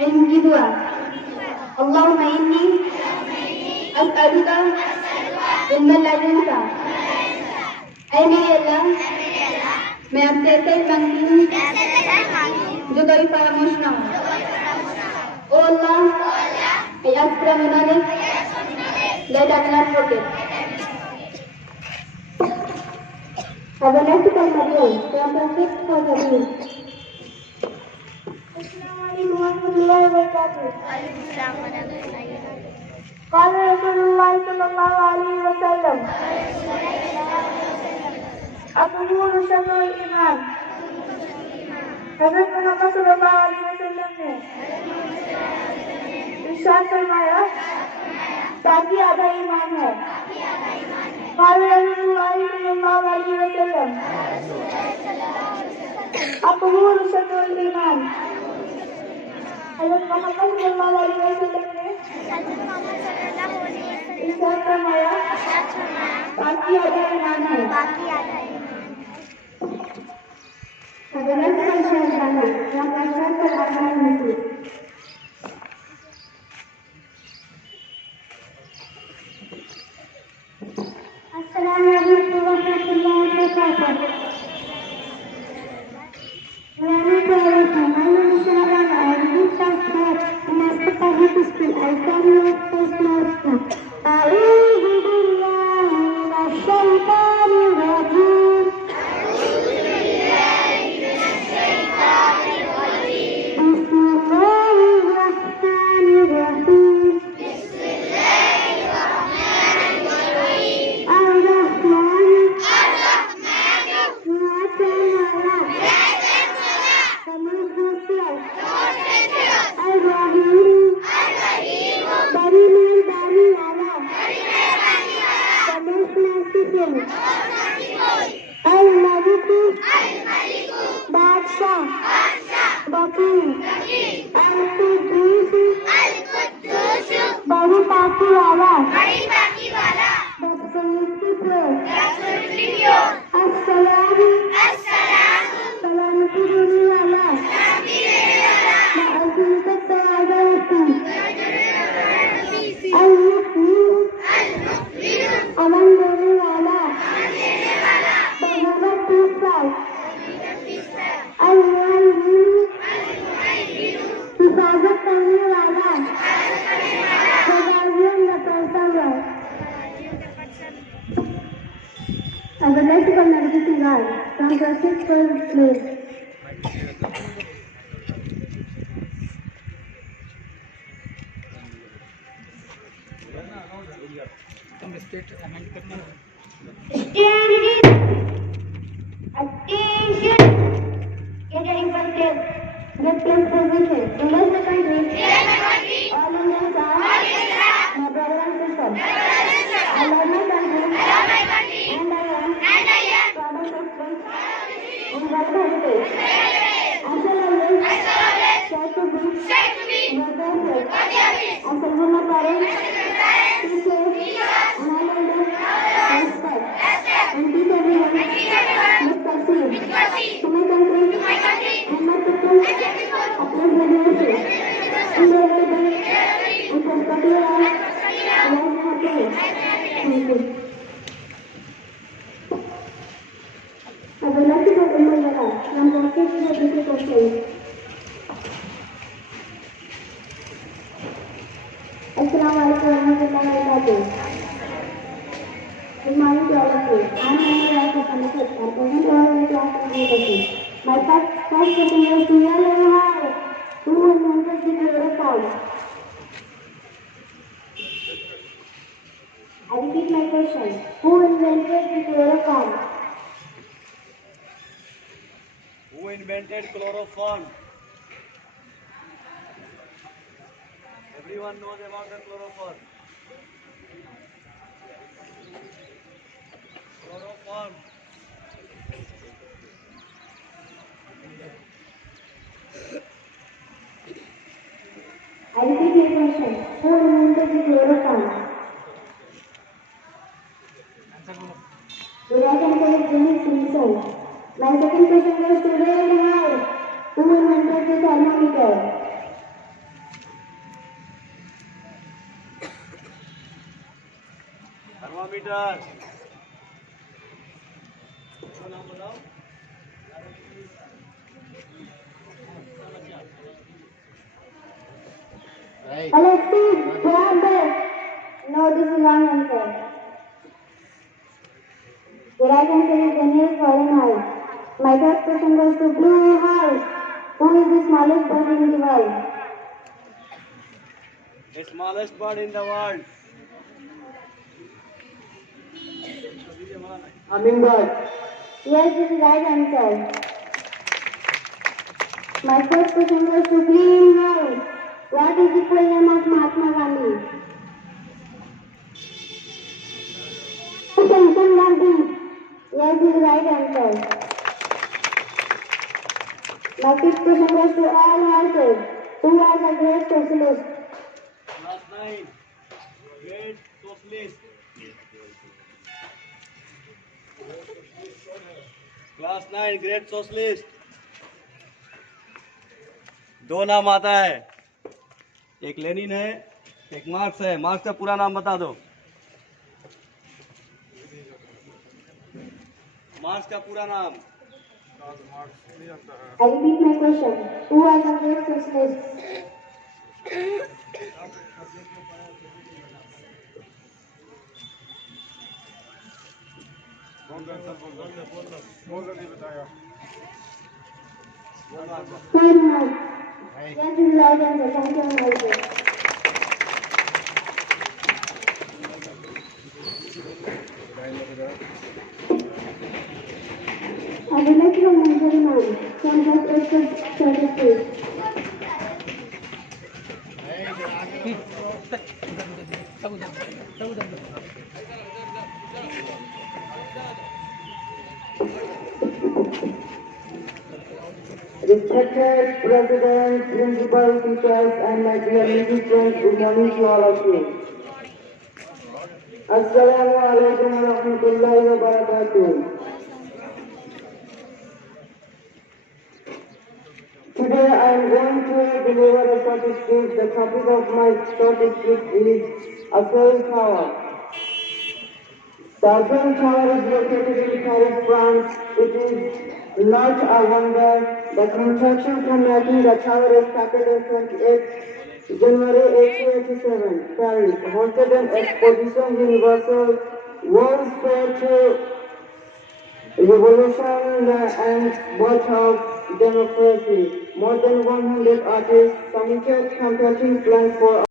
علم की दुआ اللهم إني أسألك علما لا ينفع ऐ मेरे अल्लाह मैं आपसे ऐसा ही मांगती हूँ जो कभी फरामोश ना हो ओ अल्लाह I ask from your knowledge that I will not forget I would like to call Maryam from the sixth for the day Assalamualaikum warahmatullahi wabarakatuh قال رسول الله صلى الله عليه وسلم الطهور شطر الإيمان हज़रत मोहम्मद सल्लल्लाहु अलैहि वसल्लम ने इरशाद फरमाया ताकि आधा ईमान है قال رسول الله صلى الله عليه وسلم الطهور شطر الإيمان हज़रत मोहम्मद सल्लल्लाहु अलैहि वसल्लम ने इरशाद फरमाया ताकि आधा ईमान है Assalamualaikum warahmatullahi wabarakatuh. My name is SIWAN. I live in MESCO public school. I come here first class. أعوذ بالله من الشيطان الرجيم. I would like to call Nargis Gal from the sixth place. Attention! Catering for test. Get place position. In the country. All Indians are my brother and sister. I love my country. And I am proud of it. In what heritage. I shall always try to be what I said. I shall be my parents, teachers, and all elders respect. And teach everyone with proceed to my country and my people uplift the nation. In their well-being and prosperity life and happiness. Thank you. I would like to go to my lab from rocket to the basic questions. Assalamualaikum warahmatullahi wabarakatuh. Good morning to all of you. I am Mary Rai from the fifth and present to all in class of education. My first question is to you, who invented the chloroform? I repeat my question. Who invented the chloroform? Who invented chloroform? Everyone knows about the chloroform. Chloroform. I repeat my question. Who invented the chloroform? The right answer is James Simpson. My second question goes to Ray Howard. Who invented the thermometer? Jupiter. Alexis, grab it. No, this is wrong answer. The right answer is Daniel Fahrenheit. My third question goes to Blue House. Who is the smallest bird in the world? The smallest bird in the world. Hummingbird. Yes, this is right answer. My first question goes to Green House. What is the full name of Mahatma Gandhi? Pension Gandhi. Yes, this is right answer. My fifth question goes to all houses. Who was a great socialist? Class 9. Great socialist. Class 9. Great socialist. दो नाम आता है, एक Lenin है, एक marks है। Marks का पूरा नाम बता दो। मार्क्स का पूरा नाम। I repeat my question. Who was a great socialist? Fahrenheit. Yes, this is right answer. Thank you, America. I would like to mention a man from just 8 to 33. Respected President, Principal, Teachers, and my dear little friends, good morning to all of you. Assalamu alaikum wa rahmatullahi wa barakatuh. Today I am going to deliver a short speech. The topic of my short speech is Eiffel Tower. The Eiffel Tower is located in Paris, France. It is not a wonder. The construction from making the tower started on 28 January 1887, Paris, hosted an exposition Universal World's Fair to revolution and birth of democracy. More than 100 artists submitted competing plans for